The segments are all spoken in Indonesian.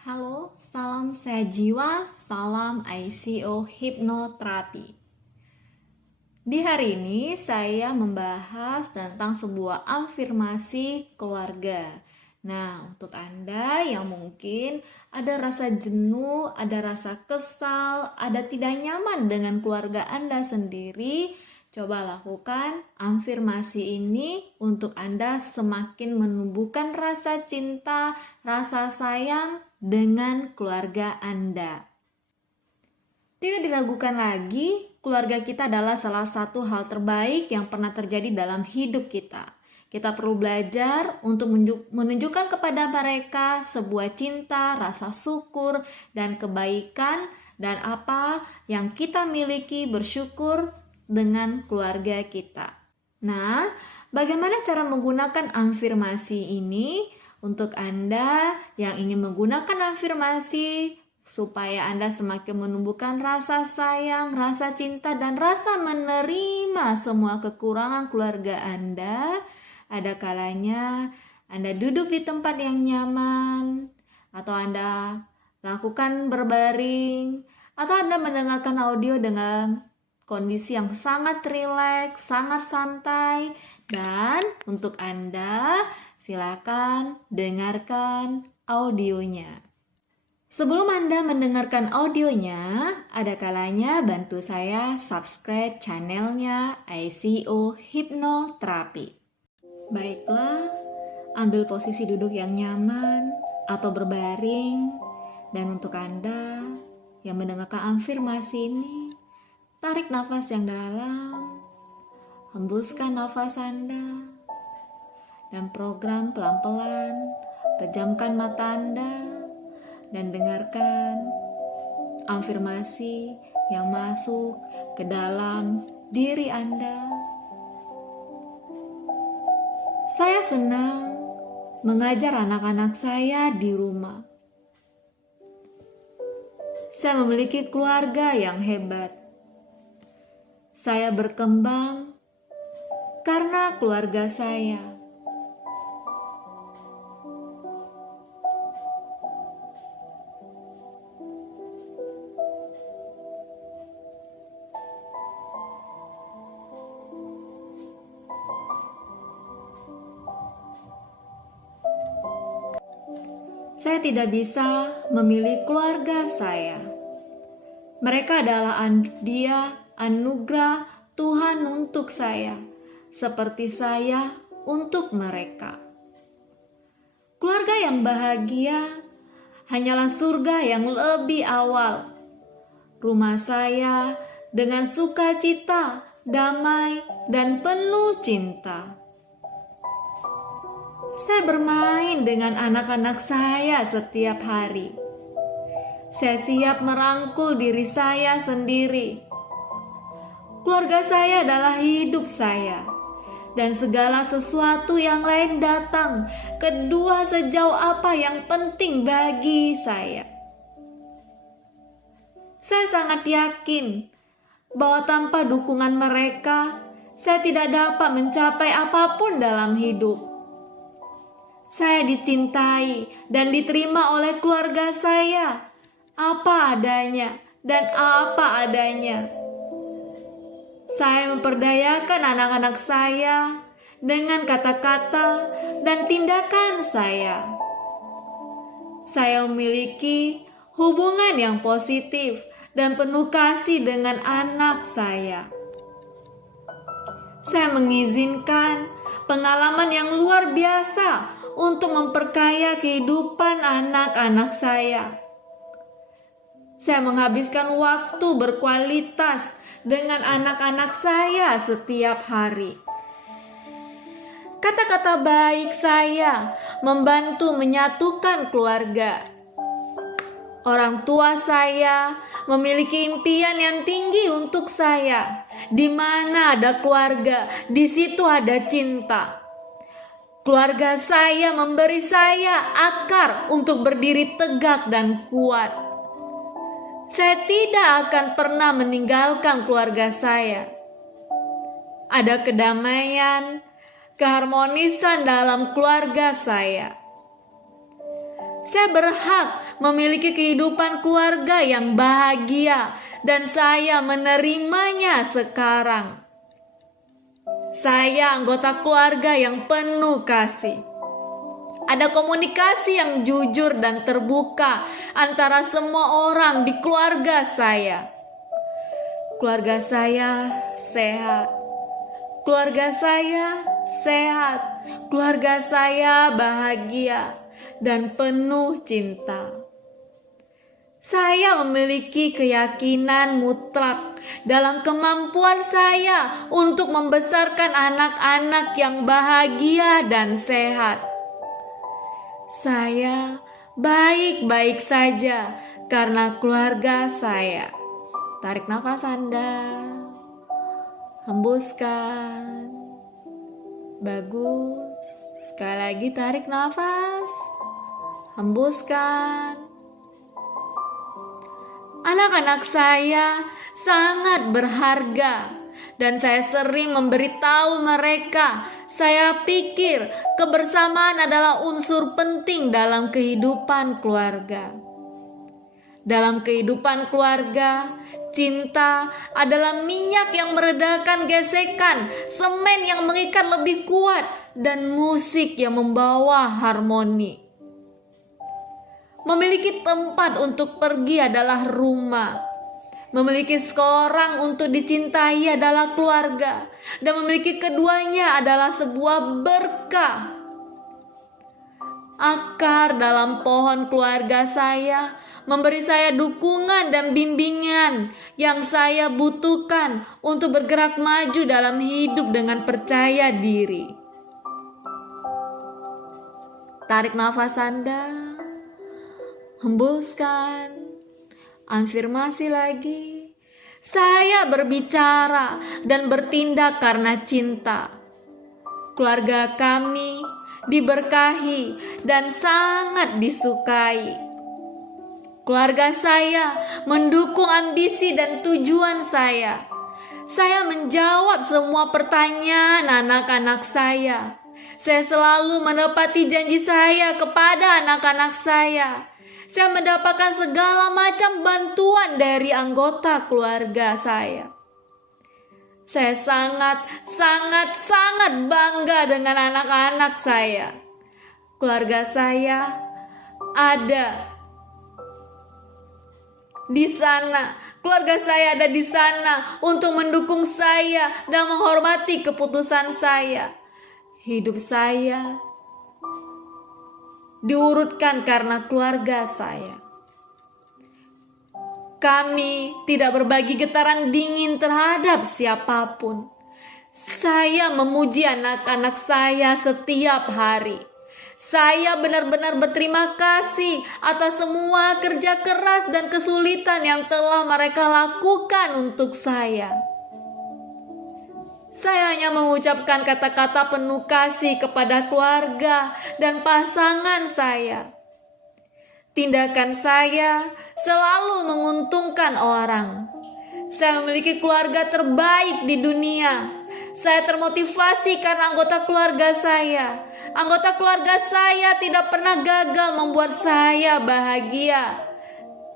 Halo, salam sehat jiwa, salam ICO Hipnoterapi. Di hari ini saya membahas tentang sebuah afirmasi keluarga. Nah, untuk Anda yang mungkin ada rasa jenuh, ada rasa kesal, ada tidak nyaman dengan keluarga Anda sendiri, coba lakukan afirmasi ini untuk Anda semakin menumbuhkan rasa cinta, rasa sayang dengan keluarga Anda. Tidak diragukan lagi, keluarga kita adalah salah satu hal terbaik yang pernah terjadi dalam hidup kita. Kita perlu belajar untuk menunjukkan kepada mereka sebuah cinta, rasa syukur, dan kebaikan, dan apa yang kita miliki bersyukur dengan keluarga kita. Nah, bagaimana cara menggunakan afirmasi ini? Untuk Anda yang ingin menggunakan afirmasi supaya Anda semakin menumbuhkan rasa sayang, rasa cinta, dan rasa menerima semua kekurangan keluarga Anda, ada kalanya Anda duduk di tempat yang nyaman, atau Anda lakukan berbaring, atau Anda mendengarkan audio dengan kondisi yang sangat rileks, sangat santai, dan untuk Anda silakan dengarkan audionya. Sebelum Anda mendengarkan audionya, ada kalanya bantu saya subscribe channelnya ICO Hipnoterapi. Baiklah, ambil posisi duduk yang nyaman atau berbaring, dan untuk Anda yang mendengarkan afirmasi ini, tarik nafas yang dalam, hembuskan nafas Anda, dan program pelan-pelan, pejamkan mata Anda, dan dengarkan afirmasi yang masuk ke dalam diri Anda. Saya senang mengajar anak-anak saya di rumah. Saya memiliki keluarga yang hebat. Saya berkembang karena keluarga saya. Saya tidak bisa memilih keluarga saya. Mereka adalah anugerah Tuhan untuk saya, seperti saya untuk mereka. Keluarga yang bahagia hanyalah surga yang lebih awal. Rumah saya dengan sukacita, damai, dan penuh cinta. Saya bermain dengan anak-anak saya setiap hari. Saya siap merangkul diri saya sendiri. Keluarga saya adalah hidup saya, dan segala sesuatu yang lain datang kedua sejauh apa yang penting bagi saya. Saya sangat yakin bahwa tanpa dukungan mereka, saya tidak dapat mencapai apapun dalam hidup. Saya dicintai dan diterima oleh keluarga saya, apa adanya dan apa adanya. Saya memperdayakan anak-anak saya dengan kata-kata dan tindakan saya. Saya memiliki hubungan yang positif dan penuh kasih dengan anak saya. Saya mengizinkan pengalaman yang luar biasa untuk memperkaya kehidupan anak-anak saya. Saya menghabiskan waktu berkualitas dengan anak-anak saya setiap hari. Kata-kata baik saya membantu menyatukan keluarga. Orang tua saya memiliki impian yang tinggi untuk saya. Di mana ada keluarga, di situ ada cinta. Keluarga saya memberi saya akar untuk berdiri tegak dan kuat. Saya tidak akan pernah meninggalkan keluarga saya. Ada kedamaian, keharmonisan dalam keluarga saya. Saya berhak memiliki kehidupan keluarga yang bahagia, dan saya menerimanya sekarang. Saya anggota keluarga yang penuh kasih. Ada komunikasi yang jujur dan terbuka antara semua orang di keluarga saya. Keluarga saya sehat. Keluarga saya sehat. Keluarga saya bahagia dan penuh cinta. Saya memiliki keyakinan mutlak dalam kemampuan saya untuk membesarkan anak-anak yang bahagia dan sehat. Saya baik-baik saja karena keluarga saya. Tarik nafas Anda. Hembuskan. Bagus. Sekali lagi tarik nafas. Hembuskan. Anak-anak saya sangat berharga dan saya sering memberitahu mereka, saya pikir kebersamaan adalah unsur penting dalam kehidupan keluarga. Dalam kehidupan keluarga, cinta adalah minyak yang meredakan gesekan, semen yang mengikat lebih kuat, dan musik yang membawa harmoni. Memiliki tempat untuk pergi adalah rumah. Memiliki seorang untuk dicintai adalah keluarga. Dan memiliki keduanya adalah sebuah berkah. Akar dalam pohon keluarga saya memberi saya dukungan dan bimbingan yang saya butuhkan untuk bergerak maju dalam hidup dengan percaya diri. Tarik nafas Anda. Hembuskan. Afirmasi lagi. Saya berbicara dan bertindak karena cinta. Keluarga kami diberkahi dan sangat disukai. Keluarga saya mendukung ambisi dan tujuan saya. Saya menjawab semua pertanyaan anak-anak saya. Saya selalu menepati janji saya kepada anak-anak saya. Saya mendapatkan segala macam bantuan dari anggota keluarga saya. Saya sangat bangga dengan anak-anak saya. Keluarga saya ada di sana. Keluarga saya ada di sana untuk mendukung saya dan menghormati keputusan saya. Hidup saya diurutkan karena keluarga saya. Kami tidak berbagi getaran dingin terhadap siapapun. Saya memuji anak-anak saya setiap hari. Saya benar-benar berterima kasih atas semua kerja keras dan kesulitan yang telah mereka lakukan untuk saya. Saya hanya mengucapkan kata-kata penuh kasih kepada keluarga dan pasangan saya. Tindakan saya selalu menguntungkan orang. Saya memiliki keluarga terbaik di dunia. Saya termotivasi karena anggota keluarga saya. Anggota keluarga saya tidak pernah gagal membuat saya bahagia.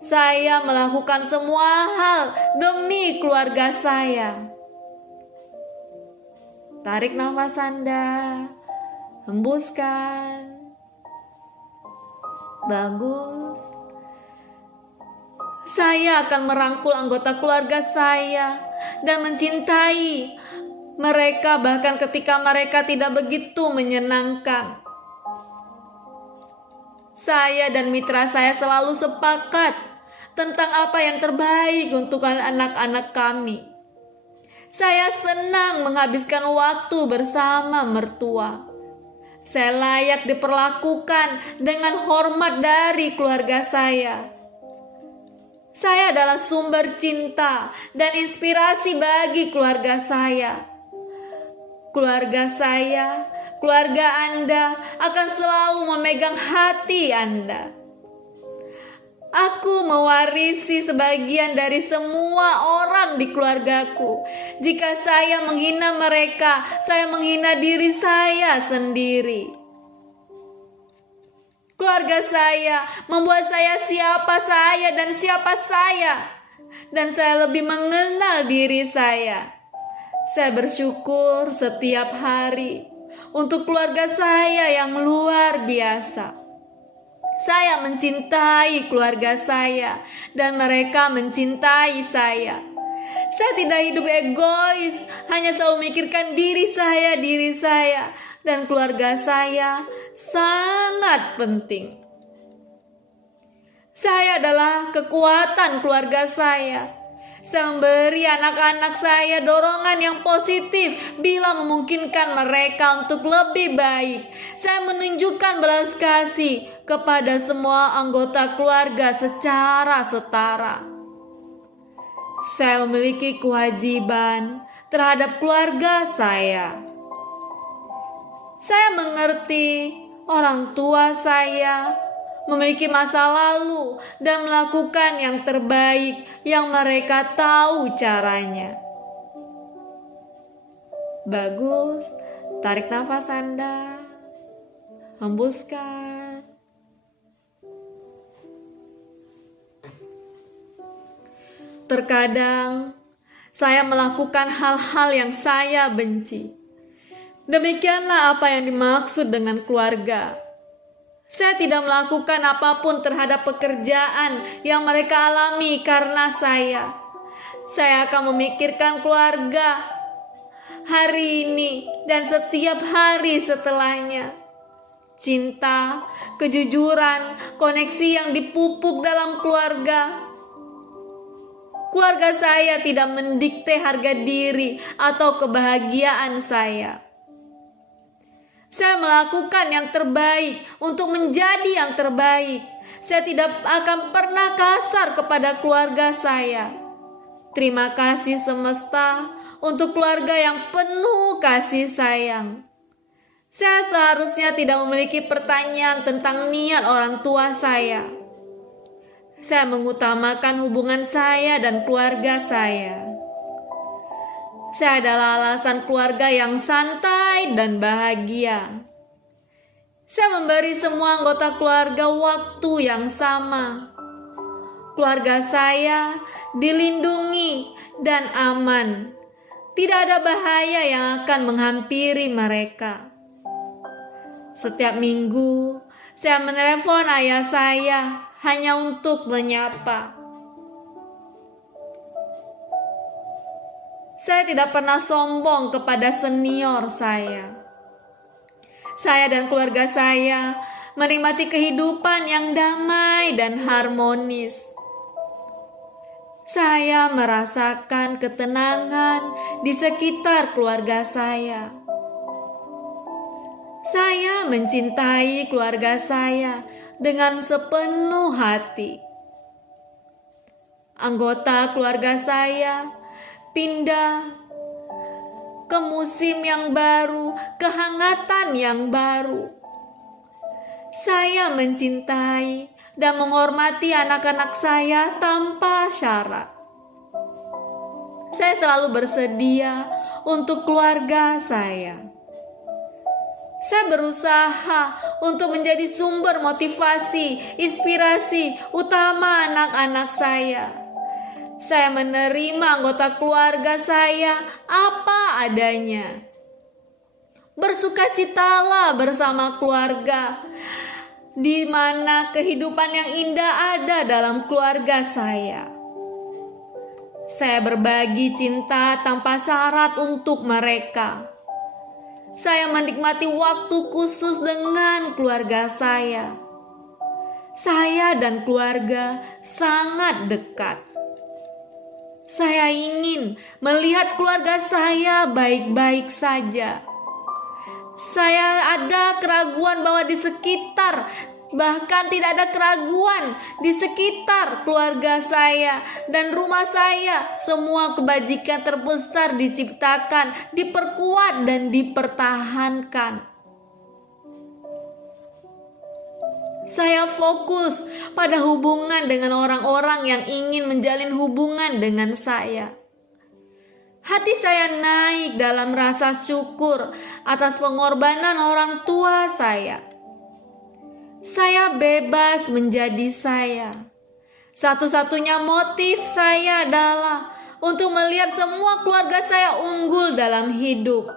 Saya melakukan semua hal demi keluarga saya. Tarik nafas Anda, hembuskan. Bagus. Saya akan merangkul anggota keluarga saya dan mencintai mereka bahkan ketika mereka tidak begitu menyenangkan. Saya dan mitra saya selalu sepakat tentang apa yang terbaik untuk anak-anak kami. Saya senang menghabiskan waktu bersama mertua. Saya layak diperlakukan dengan hormat dari keluarga saya. Saya adalah sumber cinta dan inspirasi bagi keluarga saya. Keluarga saya, keluarga Anda akan selalu memegang hati Anda. Aku mewarisi sebagian dari semua orang di keluargaku. Jika saya menghina mereka, saya menghina diri saya sendiri. Keluarga saya membuat saya siapa saya dan siapa saya. Dan saya lebih mengenal diri saya. Saya bersyukur setiap hari untuk keluarga saya yang luar biasa. Saya mencintai keluarga saya dan mereka mencintai saya. Saya tidak hidup egois, hanya selalu memikirkan diri saya, dan keluarga saya sangat penting. Saya adalah kekuatan keluarga saya. Saya memberi anak-anak saya dorongan yang positif bila memungkinkan mereka untuk lebih baik. Saya menunjukkan belas kasih kepada semua anggota keluarga secara setara. Saya memiliki kewajiban terhadap keluarga saya. Saya mengerti orang tua saya memiliki masa lalu dan melakukan yang terbaik yang mereka tahu caranya. Bagus, tarik nafas Anda, hembuskan. Terkadang saya melakukan hal-hal yang saya benci. Demikianlah apa yang dimaksud dengan keluarga. Saya tidak melakukan apapun terhadap pekerjaan yang mereka alami karena saya. Saya akan memikirkan keluarga hari ini dan setiap hari setelahnya. Cinta, kejujuran, koneksi yang dipupuk dalam keluarga. Keluarga saya tidak mendikte harga diri atau kebahagiaan saya. Saya melakukan yang terbaik untuk menjadi yang terbaik. Saya tidak akan pernah kasar kepada keluarga saya. Terima kasih semesta untuk keluarga yang penuh kasih sayang. Saya seharusnya tidak memiliki pertanyaan tentang niat orang tua saya. Saya mengutamakan hubungan saya dan keluarga saya. Saya adalah alasan keluarga yang santai dan bahagia. Saya memberi semua anggota keluarga waktu yang sama. Keluarga saya dilindungi dan aman. Tidak ada bahaya yang akan menghampiri mereka. Setiap minggu, saya menelepon ayah saya hanya untuk menyapa. Saya tidak pernah sombong kepada senior saya. Saya dan keluarga saya menikmati kehidupan yang damai dan harmonis. Saya merasakan ketenangan di sekitar keluarga saya. Saya mencintai keluarga saya dengan sepenuh hati. Anggota keluarga saya pindah ke musim yang baru, kehangatan yang baru. Saya mencintai dan menghormati anak-anak saya tanpa syarat. Saya selalu bersedia untuk keluarga saya. Saya berusaha untuk menjadi sumber motivasi, inspirasi utama anak-anak saya. Saya menerima anggota keluarga saya apa adanya. Bersukacitalah bersama keluarga, di mana kehidupan yang indah ada dalam keluarga saya. Saya berbagi cinta tanpa syarat untuk mereka. Saya menikmati waktu khusus dengan keluarga saya. Saya dan keluarga sangat dekat. Saya ingin melihat keluarga saya baik-baik saja. Saya ada keraguan bahwa di sekitar, bahkan tidak ada keraguan di sekitar keluarga saya dan rumah saya. Semua kebajikan terbesar diciptakan, diperkuat dan dipertahankan. Saya fokus pada hubungan dengan orang-orang yang ingin menjalin hubungan dengan saya. Hati saya naik dalam rasa syukur atas pengorbanan orang tua saya. Saya bebas menjadi saya. Satu-satunya motif saya adalah untuk melihat semua keluarga saya unggul dalam hidup.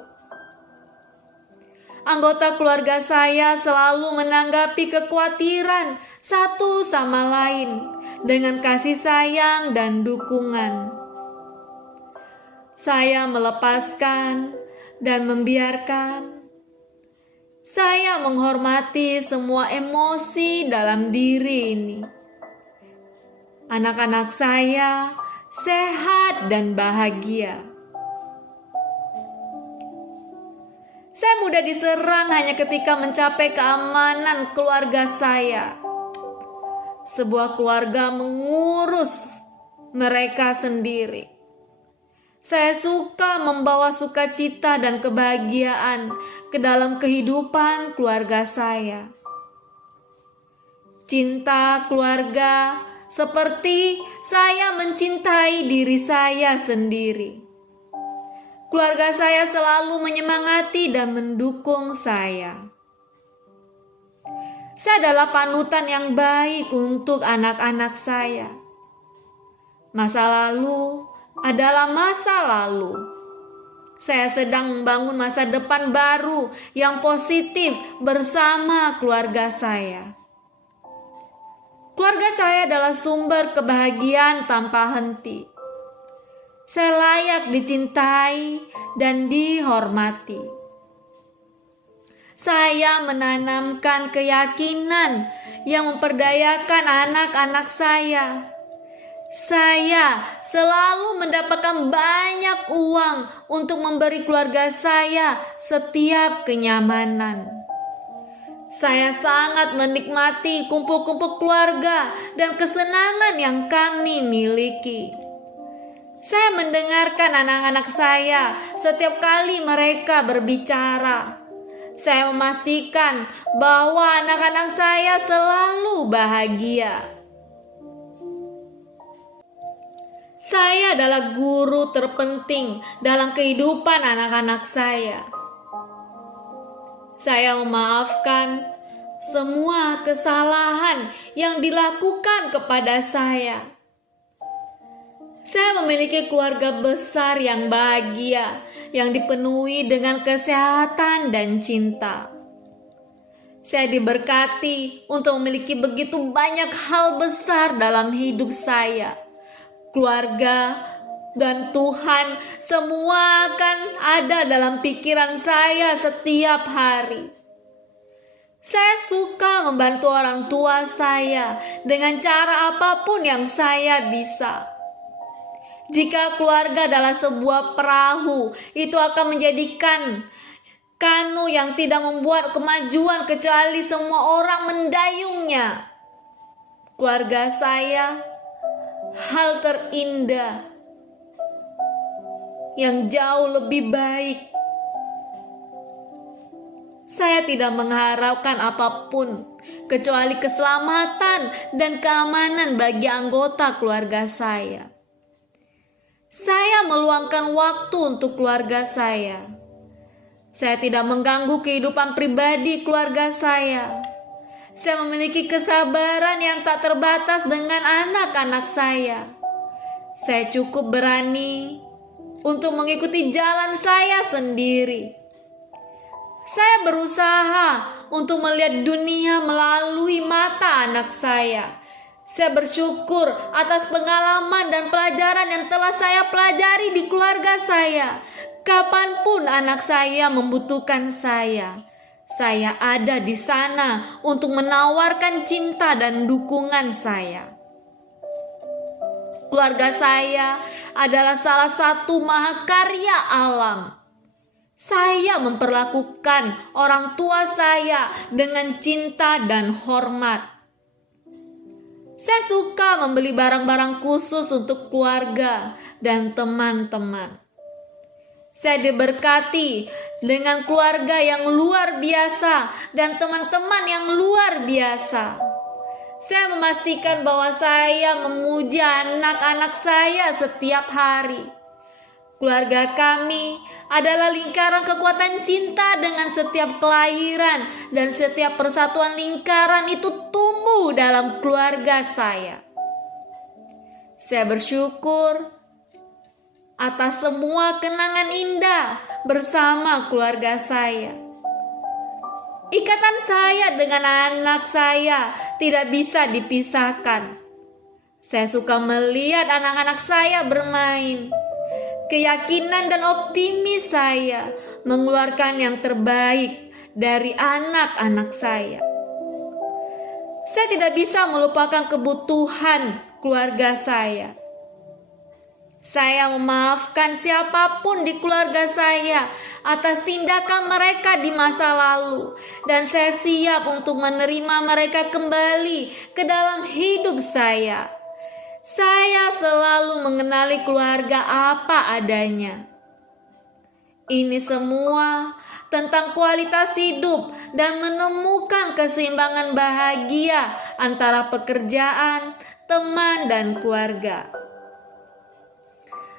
Anggota keluarga saya selalu menanggapi kekhawatiran satu sama lain dengan kasih sayang dan dukungan. Saya melepaskan dan membiarkan. Saya menghormati semua emosi dalam diri ini. Anak-anak saya sehat dan bahagia. Saya mudah diserang hanya ketika mencapai keamanan keluarga saya. Sebuah keluarga mengurus mereka sendiri. Saya suka membawa sukacita dan kebahagiaan ke dalam kehidupan keluarga saya. Cinta keluarga seperti saya mencintai diri saya sendiri. Keluarga saya selalu menyemangati dan mendukung saya. Saya adalah panutan yang baik untuk anak-anak saya. Masa lalu adalah masa lalu. Saya sedang membangun masa depan baru yang positif bersama keluarga saya. Keluarga saya adalah sumber kebahagiaan tanpa henti. Saya layak dicintai dan dihormati. Saya menanamkan keyakinan yang memperdayakan anak-anak saya. Saya selalu mendapatkan banyak uang untuk memberi keluarga saya setiap kenyamanan. Saya sangat menikmati kumpul-kumpul keluarga dan kesenangan yang kami miliki. Saya mendengarkan anak-anak saya setiap kali mereka berbicara. Saya memastikan bahwa anak-anak saya selalu bahagia. Saya adalah guru terpenting dalam kehidupan anak-anak saya. Saya memaafkan semua kesalahan yang dilakukan kepada saya. Saya memiliki keluarga besar yang bahagia, yang dipenuhi dengan kesehatan dan cinta. Saya diberkati untuk memiliki begitu banyak hal besar dalam hidup saya. Keluarga dan Tuhan semua akan ada dalam pikiran saya setiap hari. Saya suka membantu orang tua saya dengan cara apapun yang saya bisa. Jika keluarga adalah sebuah perahu, itu akan menjadikan kanu yang tidak membuat kemajuan kecuali semua orang mendayungnya. Keluarga saya hal terindah yang jauh lebih baik. Saya tidak mengharapkan apapun kecuali keselamatan dan keamanan bagi anggota keluarga saya. Saya meluangkan waktu untuk keluarga saya. Saya tidak mengganggu kehidupan pribadi keluarga saya. Saya memiliki kesabaran yang tak terbatas dengan anak-anak saya. Saya cukup berani untuk mengikuti jalan saya sendiri. Saya berusaha untuk melihat dunia melalui mata anak saya. Saya bersyukur atas pengalaman dan pelajaran yang telah saya pelajari di keluarga saya. Kapanpun anak saya membutuhkan saya ada di sana untuk menawarkan cinta dan dukungan saya. Keluarga saya adalah salah satu mahakarya alam. Saya memperlakukan orang tua saya dengan cinta dan hormat. Saya suka membeli barang-barang khusus untuk keluarga dan teman-teman. Saya diberkati dengan keluarga yang luar biasa dan teman-teman yang luar biasa. Saya memastikan bahwa saya memuji anak-anak saya setiap hari. Keluarga kami adalah lingkaran kekuatan cinta dengan setiap kelahiran dan setiap persatuan lingkaran itu tumbuh dalam keluarga saya. Saya bersyukur atas semua kenangan indah bersama keluarga saya. Ikatan saya dengan anak saya tidak bisa dipisahkan. Saya suka melihat anak-anak saya bermain. Keyakinan dan optimis saya mengeluarkan yang terbaik dari anak-anak saya. Saya tidak bisa melupakan kebutuhan keluarga saya. Saya memaafkan siapapun di keluarga saya atas tindakan mereka di masa lalu, dan saya siap untuk menerima mereka kembali ke dalam hidup saya. Saya selalu mengenali keluarga apa adanya. Ini semua tentang kualitas hidup dan menemukan keseimbangan bahagia antara pekerjaan, teman, dan keluarga.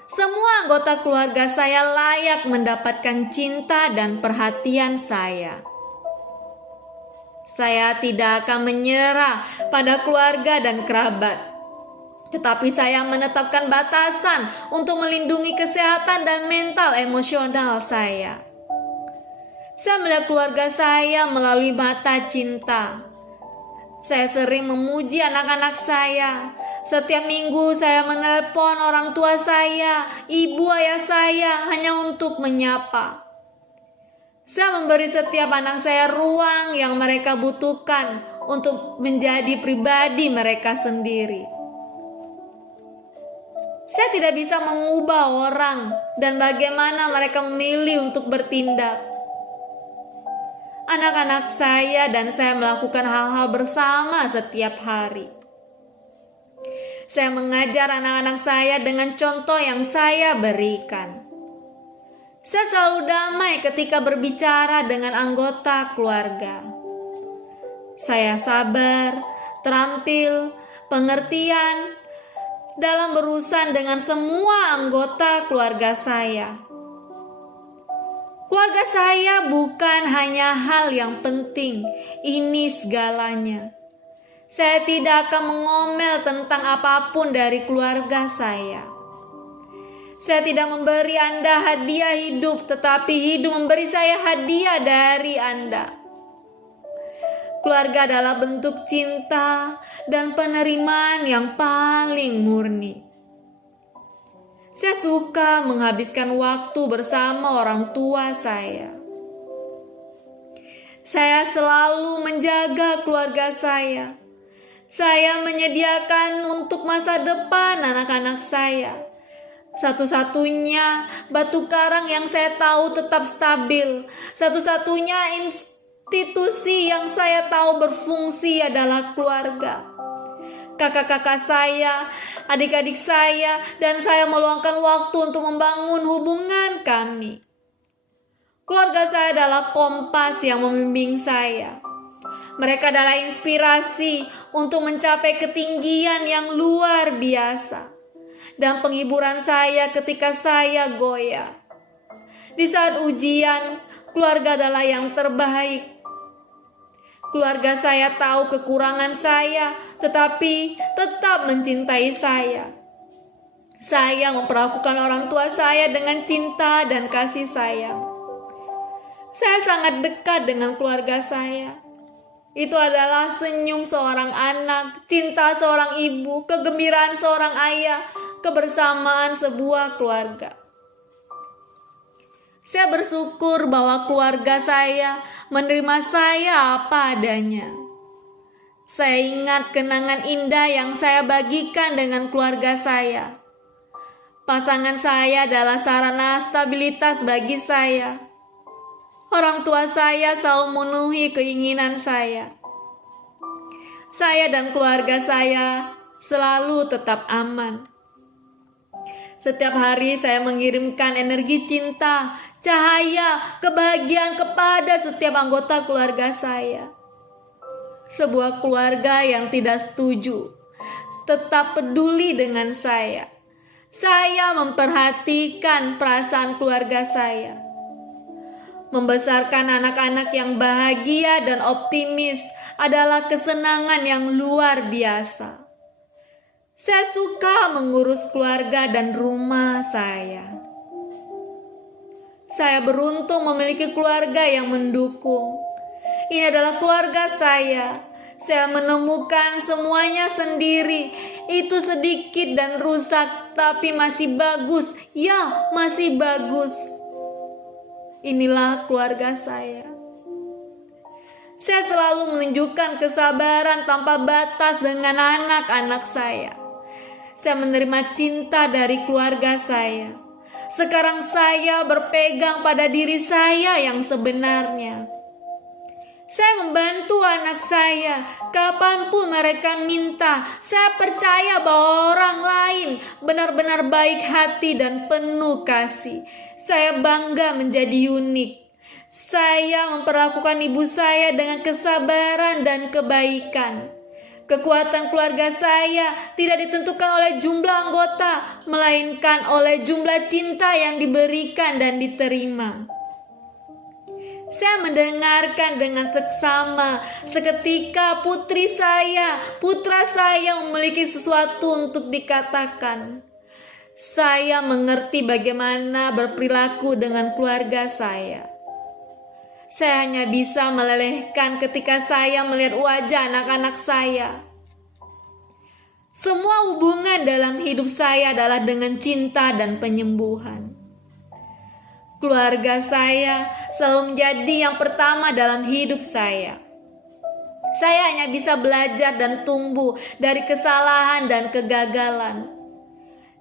Semua anggota keluarga saya layak mendapatkan cinta dan perhatian saya. Saya tidak akan menyerah pada keluarga dan kerabat. Tetapi saya menetapkan batasan untuk melindungi kesehatan dan mental emosional saya. Saya melihat keluarga saya melalui mata cinta. Saya sering memuji anak-anak saya. Setiap minggu saya menelpon orang tua saya, ibu ayah saya hanya untuk menyapa. Saya memberi setiap anak saya ruang yang mereka butuhkan untuk menjadi pribadi mereka sendiri. Saya tidak bisa mengubah orang dan bagaimana mereka memilih untuk bertindak. Anak-anak saya dan saya melakukan hal-hal bersama setiap hari. Saya mengajar anak-anak saya dengan contoh yang saya berikan. Saya selalu damai ketika berbicara dengan anggota keluarga. Saya sabar, terampil, pengertian dalam berurusan dengan semua anggota keluarga saya. Keluarga saya bukan hanya hal yang penting, ini segalanya. Saya tidak akan mengomel tentang apapun dari keluarga saya. Saya tidak memberi Anda hadiah hidup, tetapi hidup memberi saya hadiah dari Anda. Keluarga adalah bentuk cinta dan penerimaan yang paling murni. Saya suka menghabiskan waktu bersama orang tua saya. Saya selalu menjaga keluarga saya. Saya menyediakan untuk masa depan anak-anak saya. Satu-satunya batu karang yang saya tahu tetap stabil. Satu-satunya institusi yang saya tahu berfungsi adalah keluarga. Kakak-kakak saya, adik-adik saya, dan saya meluangkan waktu untuk membangun hubungan kami. Keluarga saya adalah kompas yang membimbing saya. Mereka adalah inspirasi untuk mencapai ketinggian yang luar biasa. Dan penghiburan saya ketika saya goyah. Di saat ujian, keluarga adalah yang terbaik. Keluarga saya tahu kekurangan saya, tetapi tetap mencintai saya. Saya memperlakukan orang tua saya dengan cinta dan kasih sayang. Saya sangat dekat dengan keluarga saya. Itu adalah senyum seorang anak, cinta seorang ibu, kegembiraan seorang ayah, kebersamaan sebuah keluarga. Saya bersyukur bahwa keluarga saya menerima saya apa adanya. Saya ingat kenangan indah yang saya bagikan dengan keluarga saya. Pasangan saya adalah sarana stabilitas bagi saya. Orang tua saya selalu memenuhi keinginan saya. Saya dan keluarga saya selalu tetap aman. Setiap hari saya mengirimkan energi cinta, cahaya, kebahagiaan kepada setiap anggota keluarga saya. Sebuah keluarga yang tidak setuju, tetap peduli dengan saya. Saya memperhatikan perasaan keluarga saya. Membesarkan anak-anak yang bahagia dan optimis adalah kesenangan yang luar biasa. Saya suka mengurus keluarga dan rumah saya. Saya beruntung memiliki keluarga yang mendukung. Ini adalah keluarga saya. Saya menemukan semuanya sendiri. Itu sedikit dan rusak, tapi masih bagus. Ya, masih bagus. Inilah keluarga saya. Saya selalu menunjukkan kesabaran tanpa batas dengan anak-anak saya. Saya menerima cinta dari keluarga saya. Sekarang saya berpegang pada diri saya yang sebenarnya. Saya membantu anak saya kapanpun mereka minta. Saya percaya bahwa orang lain benar-benar baik hati dan penuh kasih. Saya bangga menjadi unik. Saya memperlakukan ibu saya dengan kesabaran dan kebaikan. Kekuatan keluarga saya tidak ditentukan oleh jumlah anggota, melainkan oleh jumlah cinta yang diberikan dan diterima. Saya mendengarkan dengan seksama. Seketika putra saya memiliki sesuatu untuk dikatakan. Saya mengerti bagaimana berperilaku dengan keluarga saya. Saya hanya bisa melelehkan ketika saya melihat wajah anak-anak saya. Semua hubungan dalam hidup saya adalah dengan cinta dan penyembuhan. Keluarga saya selalu menjadi yang pertama dalam hidup saya. Saya hanya bisa belajar dan tumbuh dari kesalahan dan kegagalan.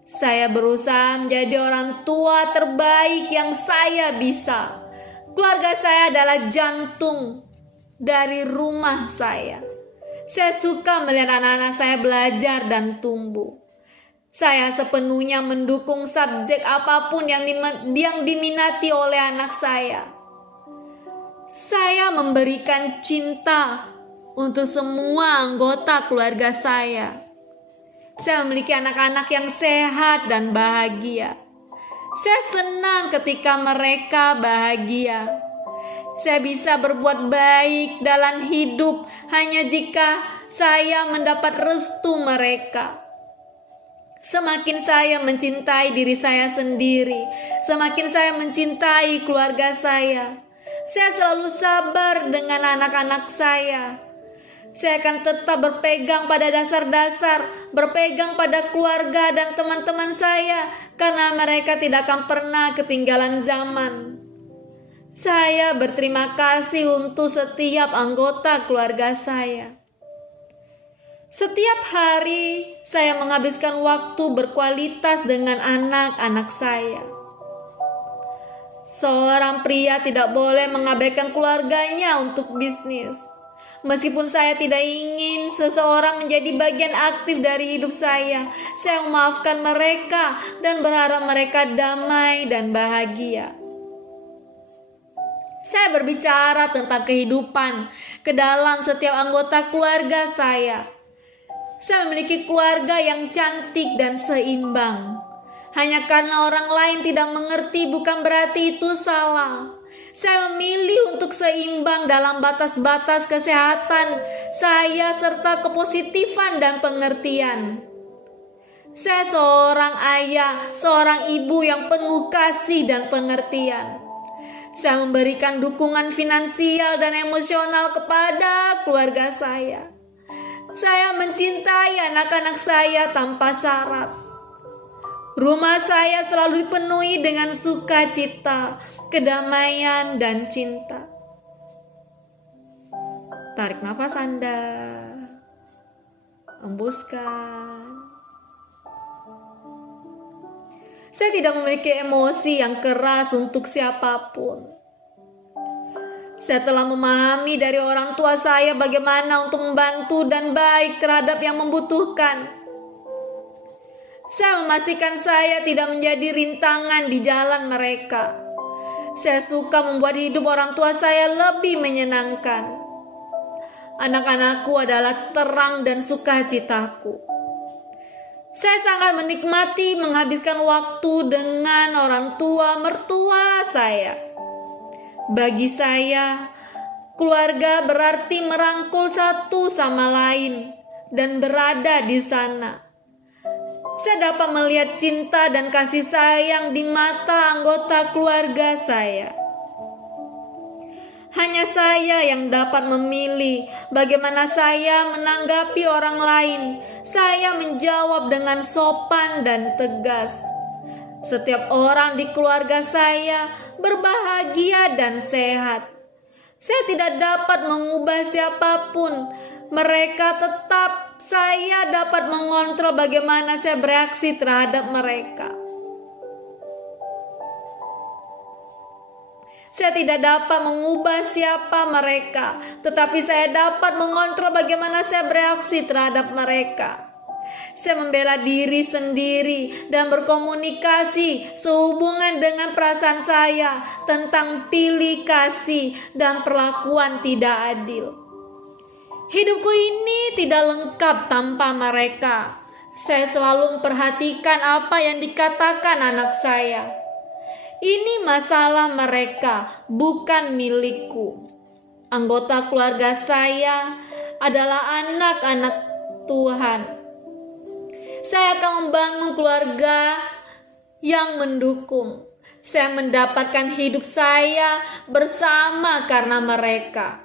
Saya berusaha menjadi orang tua terbaik yang saya bisa. Keluarga saya adalah jantung dari rumah saya. Saya suka melihat anak-anak saya belajar dan tumbuh. Saya sepenuhnya mendukung subjek apapun yang diminati oleh anak saya. Saya memberikan cinta untuk semua anggota keluarga saya. Saya memiliki anak-anak yang sehat dan bahagia. Saya senang ketika mereka bahagia. Saya bisa berbuat baik dalam hidup hanya jika saya mendapat restu mereka. Semakin saya mencintai diri saya sendiri, semakin saya mencintai keluarga saya. Saya selalu sabar dengan anak-anak saya. Saya akan tetap berpegang pada dasar-dasar, berpegang pada keluarga dan teman-teman saya, karena mereka tidak akan pernah ketinggalan zaman. Saya berterima kasih untuk setiap anggota keluarga saya. Setiap hari saya menghabiskan waktu berkualitas dengan anak-anak saya. Seorang pria tidak boleh mengabaikan keluarganya untuk bisnis. Meskipun saya tidak ingin seseorang menjadi bagian aktif dari hidup saya memaafkan mereka dan berharap mereka damai dan bahagia. Saya berbicara tentang kehidupan ke dalam setiap anggota keluarga saya. Saya memiliki keluarga yang cantik dan seimbang. Hanya karena orang lain tidak mengerti bukan berarti itu salah. Saya memilih untuk seimbang dalam batas-batas kesehatan saya serta kepositifan dan pengertian. Saya seorang ayah, seorang ibu yang penuh kasih dan pengertian. Saya memberikan dukungan finansial dan emosional kepada keluarga saya. Saya mencintai anak-anak saya tanpa syarat. Rumah saya selalu dipenuhi dengan sukacita, kedamaian, dan cinta. Tarik nafas Anda, hembuskan. Saya tidak memiliki emosi yang keras untuk siapapun. Saya telah memahami dari orang tua saya bagaimana untuk membantu dan baik terhadap yang membutuhkan. Saya memastikan saya tidak menjadi rintangan di jalan mereka. Saya suka membuat hidup orang tua saya lebih menyenangkan. Anak-anakku adalah terang dan sukacitaku. Saya sangat menikmati menghabiskan waktu dengan orang tua mertua saya. Bagi saya, keluarga berarti merangkul satu sama lain dan berada di sana. Saya dapat melihat cinta dan kasih sayang di mata anggota keluarga saya. Hanya saya yang dapat memilih bagaimana saya menanggapi orang lain. Saya menjawab dengan sopan dan tegas. Setiap orang di keluarga saya berbahagia dan sehat. Saya tidak dapat mengubah siapapun. Mereka tetap, saya dapat mengontrol bagaimana saya bereaksi terhadap mereka. Saya tidak dapat mengubah siapa mereka, tetapi saya dapat mengontrol bagaimana saya bereaksi terhadap mereka. Saya membela diri sendiri dan berkomunikasi sehubungan dengan perasaan saya tentang pilih kasih dan perlakuan tidak adil. Hidupku ini tidak lengkap tanpa mereka. Saya selalu memperhatikan apa yang dikatakan anak saya. Ini masalah mereka, bukan milikku. Anggota keluarga saya adalah anak-anak Tuhan. Saya akan membangun keluarga yang mendukung. Saya mendapatkan hidup saya bersama karena mereka.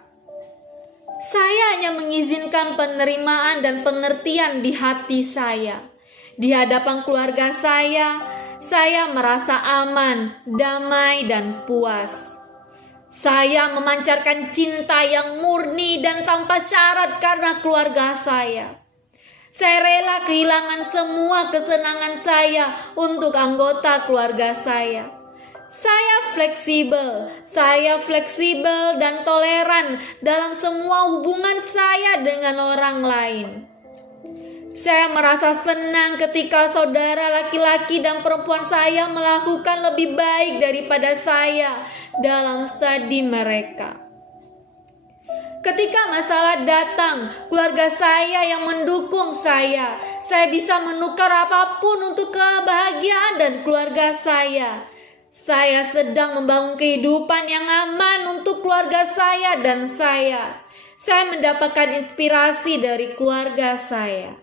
Saya hanya mengizinkan penerimaan dan pengertian di hati saya. Di hadapan keluarga saya merasa aman, damai, dan puas. Saya memancarkan cinta yang murni dan tanpa syarat karena keluarga saya. Saya rela kehilangan semua kesenangan saya untuk anggota keluarga saya. Saya fleksibel dan toleran dalam semua hubungan saya dengan orang lain. Saya merasa senang ketika saudara laki-laki dan perempuan saya melakukan lebih baik daripada saya dalam studi mereka. Ketika masalah datang, keluarga saya yang mendukung saya bisa menukar apapun untuk kebahagiaan dan keluarga saya. Saya sedang membangun kehidupan yang aman untuk keluarga saya dan saya. Saya mendapatkan inspirasi dari keluarga saya.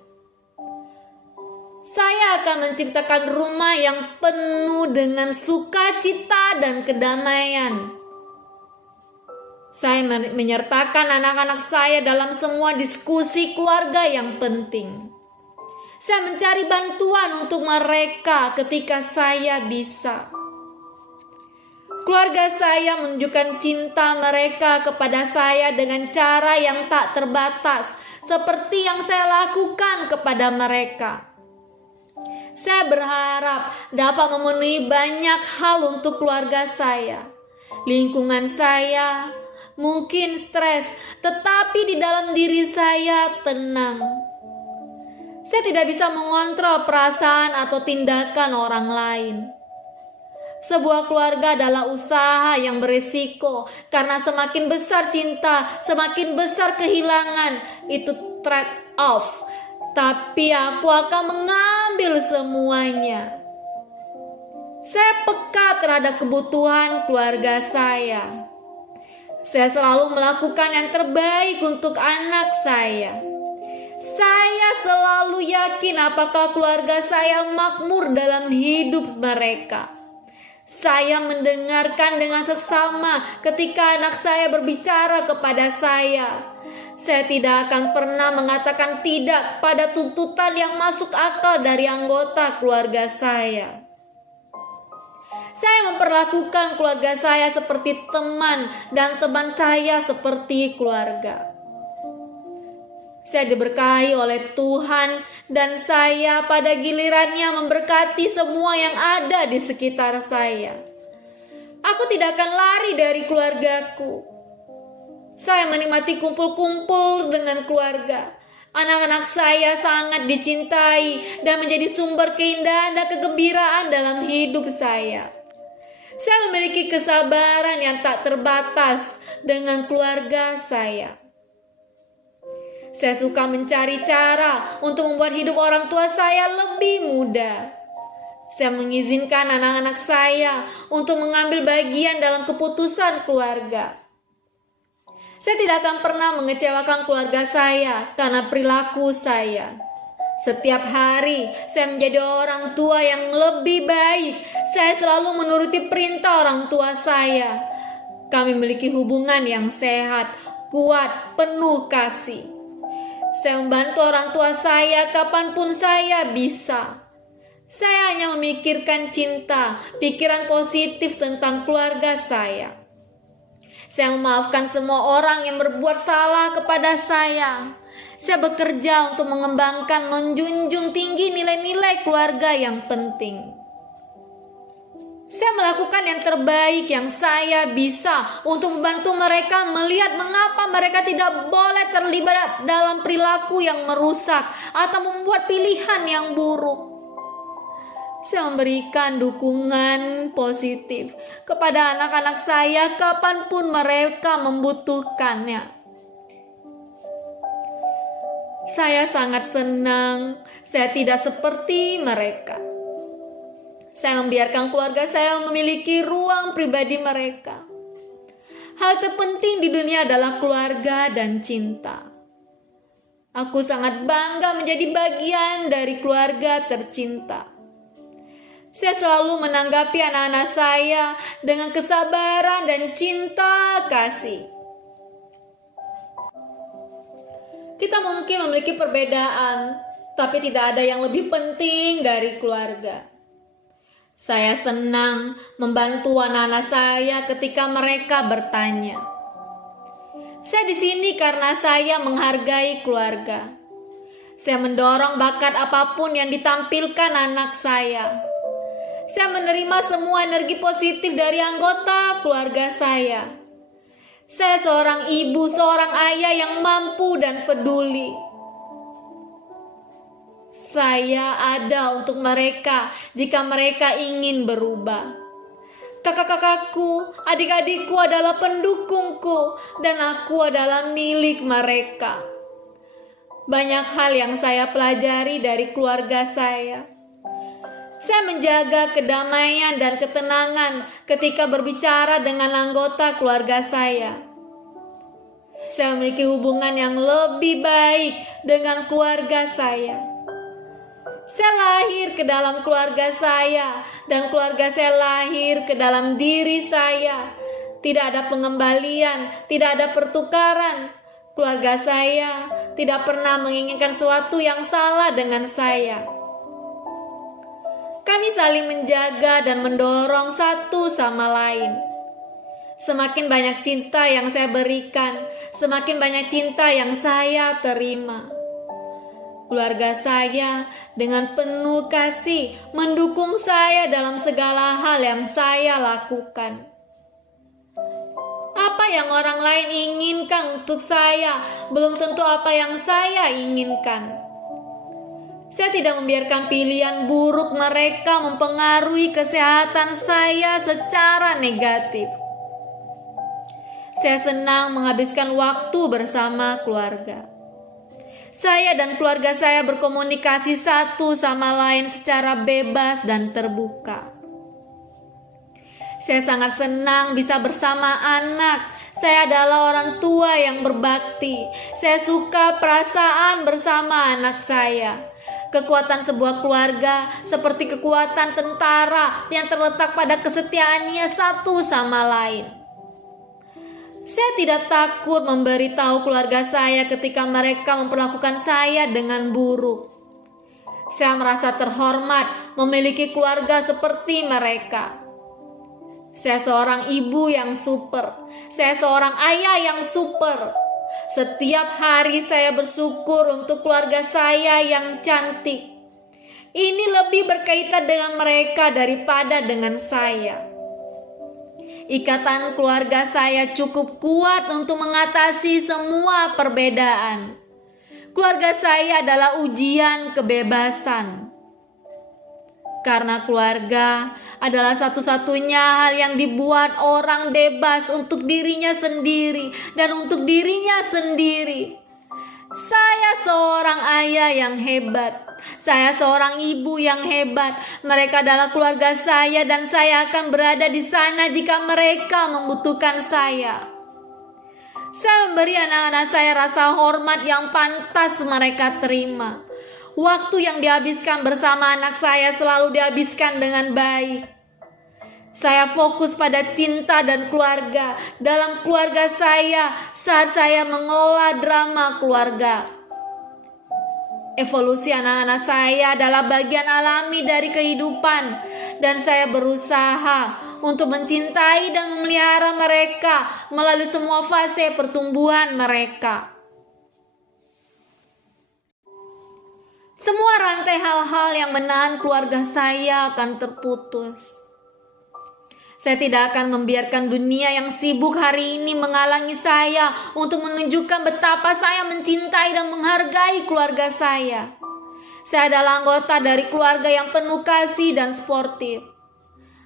Saya akan menciptakan rumah yang penuh dengan sukacita dan kedamaian. Saya menyertakan anak-anak saya dalam semua diskusi keluarga yang penting. Saya mencari bantuan untuk mereka ketika saya bisa. Keluarga saya menunjukkan cinta mereka kepada saya dengan cara yang tak terbatas, seperti yang saya lakukan kepada mereka. Saya berharap dapat memenuhi banyak hal untuk keluarga saya. Lingkungan saya mungkin stres, tetapi di dalam diri saya tenang. Saya tidak bisa mengontrol perasaan atau tindakan orang lain. Sebuah keluarga adalah usaha yang berisiko, karena semakin besar cinta, semakin besar kehilangan. Itu trade off. Tapi aku akan mengambil semuanya. Saya peka terhadap kebutuhan keluarga saya. Saya selalu melakukan yang terbaik untuk anak saya. Saya selalu yakin apakah keluarga saya makmur dalam hidup mereka. Saya mendengarkan dengan seksama ketika anak saya berbicara kepada saya. Saya tidak akan pernah mengatakan tidak pada tuntutan yang masuk akal dari anggota keluarga saya. Saya memperlakukan keluarga saya seperti teman dan teman saya seperti keluarga. Saya diberkahi oleh Tuhan dan saya pada gilirannya memberkati semua yang ada di sekitar saya. Aku tidak akan lari dari keluargaku. Saya menikmati kumpul-kumpul dengan keluarga. Anak-anak saya sangat dicintai dan menjadi sumber keindahan dan kegembiraan dalam hidup saya. Saya memiliki kesabaran yang tak terbatas dengan keluarga saya. Saya suka mencari cara untuk membuat hidup orang tua saya lebih mudah. Saya mengizinkan anak-anak saya untuk mengambil bagian dalam keputusan keluarga. Saya tidak akan pernah mengecewakan keluarga saya karena perilaku saya. Setiap hari saya menjadi orang tua yang lebih baik. Saya selalu menuruti perintah orang tua saya. Kami memiliki hubungan yang sehat, kuat, penuh kasih. Saya membantu orang tua saya kapanpun saya bisa. Saya hanya memikirkan cinta, pikiran positif tentang keluarga saya. Saya memaafkan semua orang yang berbuat salah kepada saya. Saya bekerja untuk mengembangkan, menjunjung tinggi nilai-nilai keluarga yang penting. Saya melakukan yang terbaik yang saya bisa untuk membantu mereka melihat mengapa mereka tidak boleh terlibat dalam perilaku yang merusak atau membuat pilihan yang buruk. Saya memberikan dukungan positif kepada anak-anak saya kapanpun mereka membutuhkannya. Saya sangat senang saya tidak seperti mereka. Saya membiarkan keluarga saya memiliki ruang pribadi mereka. Hal terpenting di dunia adalah keluarga dan cinta. Aku sangat bangga menjadi bagian dari keluarga tercinta. Saya selalu menanggapi anak-anak saya dengan kesabaran dan cinta kasih. Kita mungkin memiliki perbedaan, tapi tidak ada yang lebih penting dari keluarga. Saya senang membantu anak-anak saya ketika mereka bertanya. Saya di sini karena saya menghargai keluarga. Saya mendorong bakat apapun yang ditampilkan anak saya. Saya menerima semua energi positif dari anggota keluarga saya. Saya seorang ibu, seorang ayah yang mampu dan peduli. Saya ada untuk mereka jika mereka ingin berubah. Kakak-kakakku, adik-adikku adalah pendukungku dan aku adalah milik mereka. Banyak hal yang saya pelajari dari keluarga saya. Saya menjaga kedamaian dan ketenangan ketika berbicara dengan anggota keluarga saya. Saya memiliki hubungan yang lebih baik dengan keluarga saya. Saya lahir ke dalam keluarga saya dan keluarga saya lahir ke dalam diri saya. Tidak ada pengembalian, tidak ada pertukaran. Keluarga saya tidak pernah menginginkan sesuatu yang salah dengan saya. Kami saling menjaga dan mendorong satu sama lain. Semakin banyak cinta yang saya berikan, semakin banyak cinta yang saya terima. Keluarga saya dengan penuh kasih mendukung saya dalam segala hal yang saya lakukan. Apa yang orang lain inginkan untuk saya belum tentu apa yang saya inginkan. Saya tidak membiarkan pilihan buruk mereka mempengaruhi kesehatan saya secara negatif. Saya senang menghabiskan waktu bersama keluarga. Saya dan keluarga saya berkomunikasi satu sama lain secara bebas dan terbuka. Saya sangat senang bisa bersama anak. Saya adalah orang tua yang berbakti. Saya suka perasaan bersama anak saya. Kekuatan sebuah keluarga seperti kekuatan tentara yang terletak pada kesetiaannya satu sama lain. Saya tidak takut memberitahu keluarga saya ketika mereka memperlakukan saya dengan buruk. Saya merasa terhormat memiliki keluarga seperti mereka. Saya seorang ibu yang super. Saya seorang ayah yang super. Setiap hari saya bersyukur untuk keluarga saya yang cantik. Ini lebih berkaitan dengan mereka daripada dengan saya. Ikatan keluarga saya cukup kuat untuk mengatasi semua perbedaan. Keluarga saya adalah ujian kebebasan. Karena keluarga adalah satu-satunya hal yang dibuat orang bebas untuk dirinya sendiri dan untuk dirinya sendiri. Saya seorang ayah yang hebat. Saya seorang ibu yang hebat. Mereka adalah keluarga saya dan saya akan berada di sana jika mereka membutuhkan saya. Saya memberi anak-anak saya rasa hormat yang pantas mereka terima. Waktu yang dihabiskan bersama anak saya selalu dihabiskan dengan baik. Saya fokus pada cinta dan keluarga dalam keluarga saya saat saya mengelola drama keluarga. Evolusi anak-anak saya adalah bagian alami dari kehidupan dan saya berusaha untuk mencintai dan memelihara mereka melalui semua fase pertumbuhan mereka. Semua rantai hal-hal yang menahan keluarga saya akan terputus. Saya tidak akan membiarkan dunia yang sibuk hari ini menghalangi saya untuk menunjukkan betapa saya mencintai dan menghargai keluarga saya. Saya adalah anggota dari keluarga yang penuh kasih dan sportif.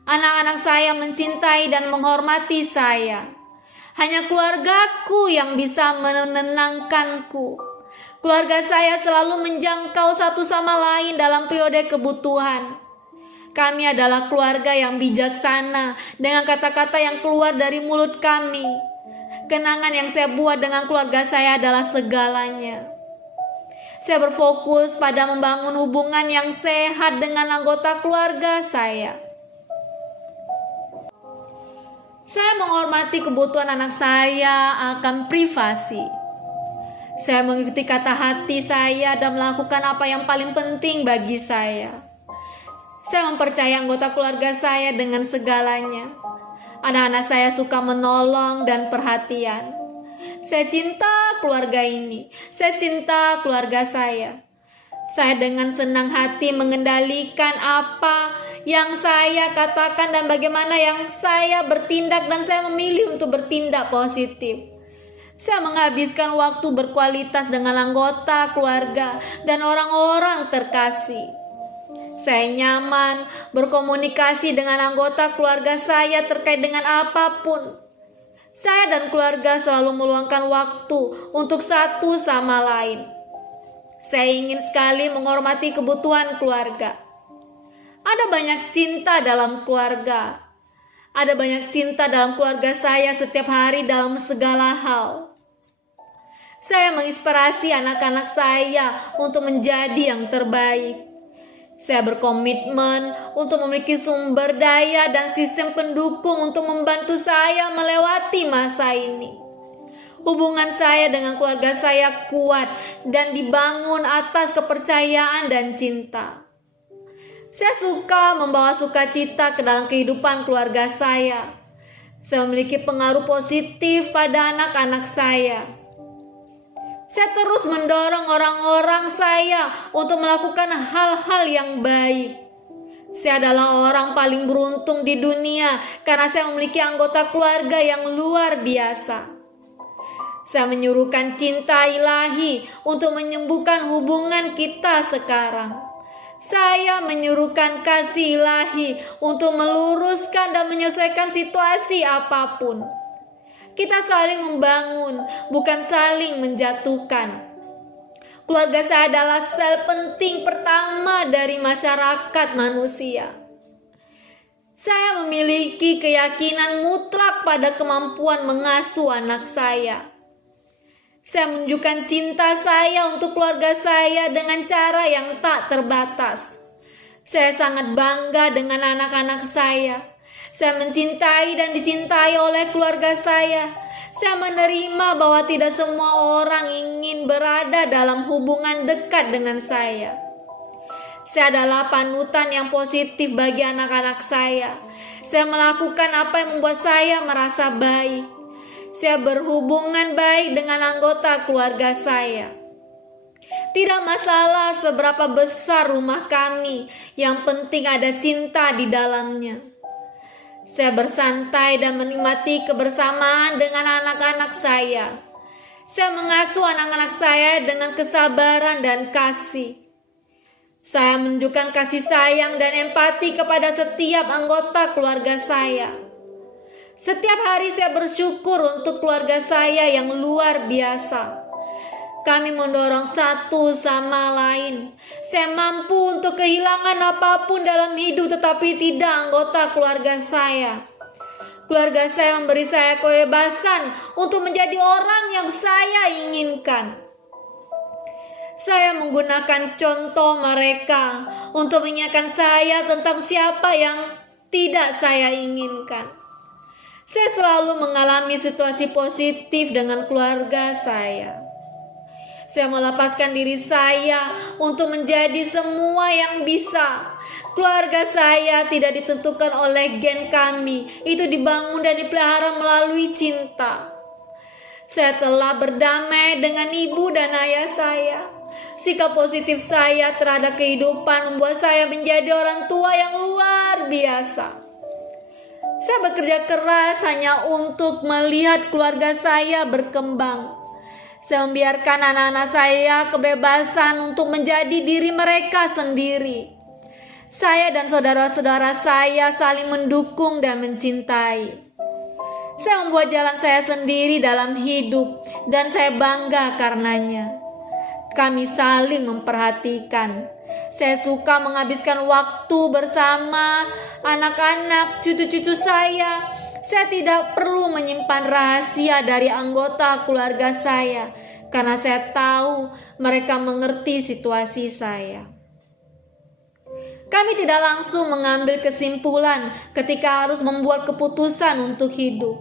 Anak-anak saya mencintai dan menghormati saya. Hanya keluargaku yang bisa menenangkanku. Keluarga saya selalu menjangkau satu sama lain dalam periode kebutuhan. Kami adalah keluarga yang bijaksana dengan kata-kata yang keluar dari mulut kami. Kenangan yang saya buat dengan keluarga saya adalah segalanya. Saya berfokus pada membangun hubungan yang sehat dengan anggota keluarga saya. Saya menghormati kebutuhan anak saya akan privasi. Saya mengikuti kata hati saya dan melakukan apa yang paling penting bagi saya. Saya mempercayai anggota keluarga saya dengan segalanya. Anak-anak saya suka menolong dan perhatian. Saya cinta keluarga ini. Saya cinta keluarga saya. Saya dengan senang hati mengendalikan apa yang saya katakan dan bagaimana yang saya bertindak dan saya memilih untuk bertindak positif. Saya menghabiskan waktu berkualitas dengan anggota keluarga dan orang-orang terkasih. Saya nyaman berkomunikasi dengan anggota keluarga saya terkait dengan apapun. Saya dan keluarga selalu meluangkan waktu untuk satu sama lain. Saya ingin sekali menghormati kebutuhan keluarga. Ada banyak cinta dalam keluarga. Ada banyak cinta dalam keluarga saya setiap hari dalam segala hal. Saya menginspirasi anak-anak saya untuk menjadi yang terbaik. Saya berkomitmen untuk memiliki sumber daya dan sistem pendukung untuk membantu saya melewati masa ini. Hubungan saya dengan keluarga saya kuat dan dibangun atas kepercayaan dan cinta. Saya suka membawa sukacita ke dalam kehidupan keluarga saya. Saya memiliki pengaruh positif pada anak-anak saya. Saya terus mendorong orang-orang saya untuk melakukan hal-hal yang baik. Saya adalah orang paling beruntung di dunia karena saya memiliki anggota keluarga yang luar biasa. Saya menyuruhkan cinta ilahi untuk menyembuhkan hubungan kita sekarang. Saya menyuruhkan kasih ilahi untuk meluruskan dan menyesuaikan situasi apapun. Kita saling membangun, bukan saling menjatuhkan. Keluarga saya adalah sel penting pertama dari masyarakat manusia. Saya memiliki keyakinan mutlak pada kemampuan mengasuh anak saya. Saya menunjukkan cinta saya untuk keluarga saya dengan cara yang tak terbatas. Saya sangat bangga dengan anak-anak saya. Saya mencintai dan dicintai oleh keluarga saya. Saya menerima bahwa tidak semua orang ingin berada dalam hubungan dekat dengan saya. Saya adalah panutan yang positif bagi anak-anak saya. Saya melakukan apa yang membuat saya merasa baik. Saya berhubungan baik dengan anggota keluarga saya. Tidak masalah seberapa besar rumah kami, yang penting ada cinta di dalamnya. Saya bersantai dan menikmati kebersamaan dengan anak-anak saya. Saya mengasuh anak-anak saya dengan kesabaran dan kasih. Saya menunjukkan kasih sayang dan empati kepada setiap anggota keluarga saya. Setiap hari saya bersyukur untuk keluarga saya yang luar biasa. Kami mendorong satu sama lain. Saya mampu untuk kehilangan apapun dalam hidup, tetapi tidak anggota keluarga saya. Keluarga saya memberi saya kebebasan untuk menjadi orang yang saya inginkan. Saya menggunakan contoh mereka untuk mengingatkan saya tentang siapa yang tidak saya inginkan. Saya selalu mengalami situasi positif dengan keluarga saya. Saya melepaskan diri saya untuk menjadi semua yang bisa. Keluarga saya tidak ditentukan oleh gen kami. Itu dibangun dan dipelihara melalui cinta. Saya telah berdamai dengan ibu dan ayah saya. Sikap positif saya terhadap kehidupan membuat saya menjadi orang tua yang luar biasa. Saya bekerja keras hanya untuk melihat keluarga saya berkembang. Saya membiarkan anak-anak saya kebebasan untuk menjadi diri mereka sendiri. Saya dan saudara-saudara saya saling mendukung dan mencintai. Saya membuat jalan saya sendiri dalam hidup dan saya bangga karenanya. Kami saling memperhatikan. Saya suka menghabiskan waktu bersama anak-anak, cucu-cucu saya. Saya tidak perlu menyimpan rahasia dari anggota keluarga saya karena saya tahu mereka mengerti situasi saya. Kami tidak langsung mengambil kesimpulan ketika harus membuat keputusan untuk hidup.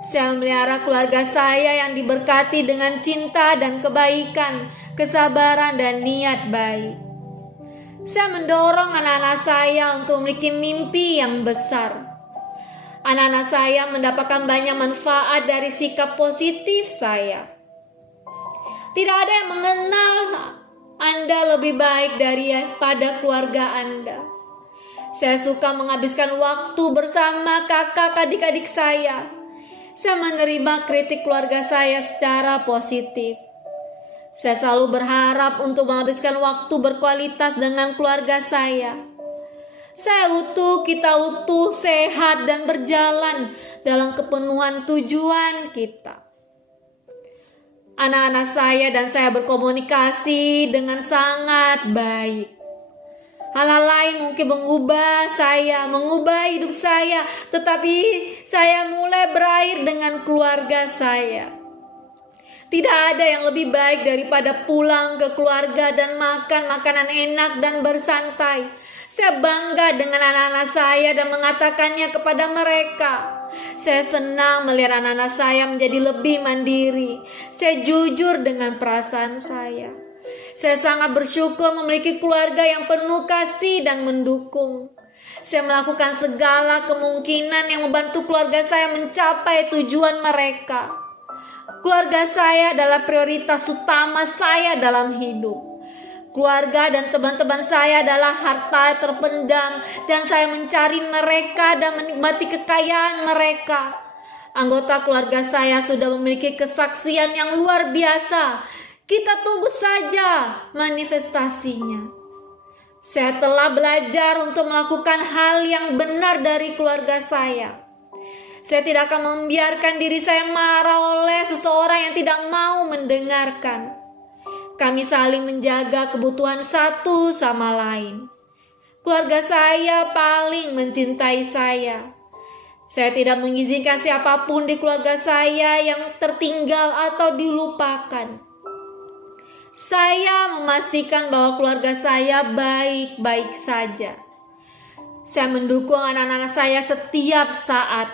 Saya memelihara keluarga saya yang diberkati dengan cinta dan kebaikan, kesabaran dan niat baik. Saya mendorong anak-anak saya untuk memiliki mimpi yang besar. Anak-anak saya mendapatkan banyak manfaat dari sikap positif saya. Tidak ada yang mengenal Anda lebih baik daripada keluarga Anda. Saya suka menghabiskan waktu bersama kakak adik-adik saya. Saya menerima kritik keluarga saya secara positif. Saya selalu berharap untuk menghabiskan waktu berkualitas dengan keluarga saya. Saya utuh, kita utuh, sehat dan berjalan dalam kepenuhan tujuan kita. Anak-anak saya dan saya berkomunikasi dengan sangat baik. Hal-hal lain mungkin mengubah hidup saya, tetapi saya mulai berakhir dengan keluarga saya. Tidak ada yang lebih baik daripada pulang ke keluarga dan makan makanan enak dan bersantai. Saya bangga dengan anak-anak saya dan mengatakannya kepada mereka. Saya senang melihat anak-anak saya menjadi lebih mandiri. Saya jujur dengan perasaan saya. Saya sangat bersyukur memiliki keluarga yang penuh kasih dan mendukung. Saya melakukan segala kemungkinan yang membantu keluarga saya mencapai tujuan mereka. Keluarga saya adalah prioritas utama saya dalam hidup. Keluarga dan teman-teman saya adalah harta terpendam dan saya mencari mereka dan menikmati kekayaan mereka. Anggota keluarga saya sudah memiliki kesaksian yang luar biasa. Kita tunggu saja manifestasinya. Saya telah belajar untuk melakukan hal yang benar dari keluarga saya. Saya tidak akan membiarkan diri saya marah oleh seseorang yang tidak mau mendengarkan. Kami saling menjaga kebutuhan satu sama lain. Keluarga saya paling mencintai saya. Saya tidak mengizinkan siapapun di keluarga saya yang tertinggal atau dilupakan. Saya memastikan bahwa keluarga saya baik-baik saja. Saya mendukung anak-anak saya setiap saat.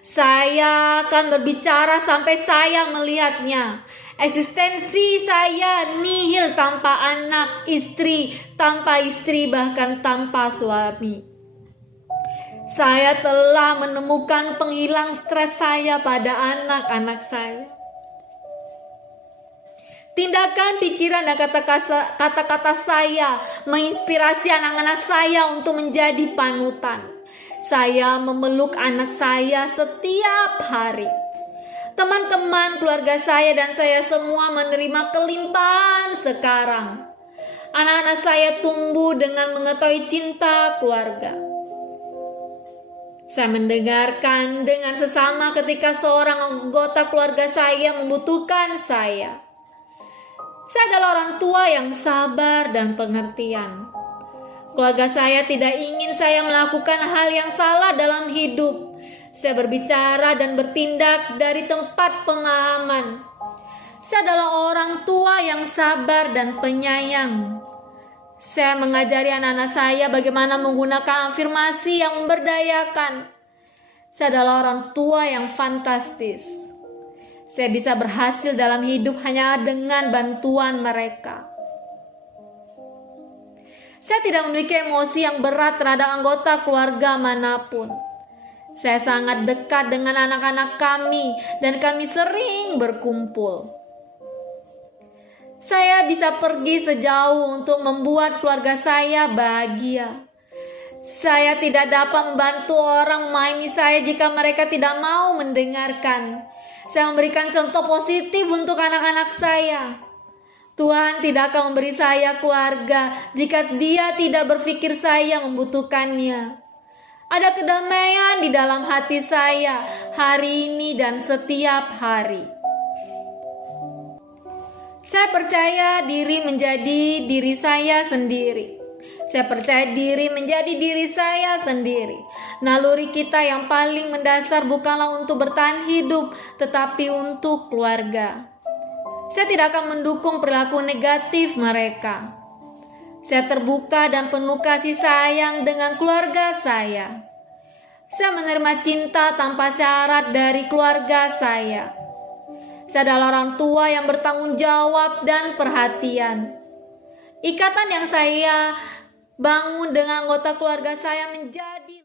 Saya akan berbicara sampai saya melihatnya. Eksistensi saya nihil tanpa anak, tanpa istri, bahkan tanpa suami. Saya telah menemukan penghilang stres saya pada anak-anak saya. Tindakan, pikiran, dan kata-kata saya menginspirasi anak-anak saya untuk menjadi panutan. Saya memeluk anak saya setiap hari. Teman-teman keluarga saya dan saya semua menerima kelimpahan sekarang. Anak-anak saya tumbuh dengan mengetahui cinta keluarga. Saya mendengarkan dengan sesama ketika seorang anggota keluarga saya membutuhkan saya. Saya adalah orang tua yang sabar dan pengertian. Keluarga saya tidak ingin saya melakukan hal yang salah dalam hidup. Saya berbicara dan bertindak dari tempat pemahaman. Saya adalah orang tua yang sabar dan penyayang. Saya mengajari anak-anak saya bagaimana menggunakan afirmasi yang memberdayakan. Saya adalah orang tua yang fantastis. Saya bisa berhasil dalam hidup hanya dengan bantuan mereka. Saya tidak memiliki emosi yang berat terhadap anggota keluarga manapun. Saya sangat dekat dengan anak-anak kami dan kami sering berkumpul. Saya bisa pergi sejauh untuk membuat keluarga saya bahagia. Saya tidak dapat membantu orang memahami saya jika mereka tidak mau mendengarkan. Saya memberikan contoh positif untuk anak-anak saya. Tuhan tidak akan memberi saya keluarga jika Dia tidak berpikir saya membutuhkannya. Ada kedamaian di dalam hati saya hari ini dan setiap hari. Saya percaya diri menjadi diri saya sendiri. Saya percaya diri menjadi diri saya sendiri. Naluri kita yang paling mendasar bukanlah untuk bertahan hidup, tetapi untuk keluarga. Saya tidak akan mendukung perilaku negatif mereka. Saya terbuka dan penuh kasih sayang dengan keluarga saya. Saya menerima cinta tanpa syarat dari keluarga saya. Saya adalah orang tua yang bertanggung jawab dan perhatian. Ikatan yang saya bangun dengan anggota keluarga saya menjadi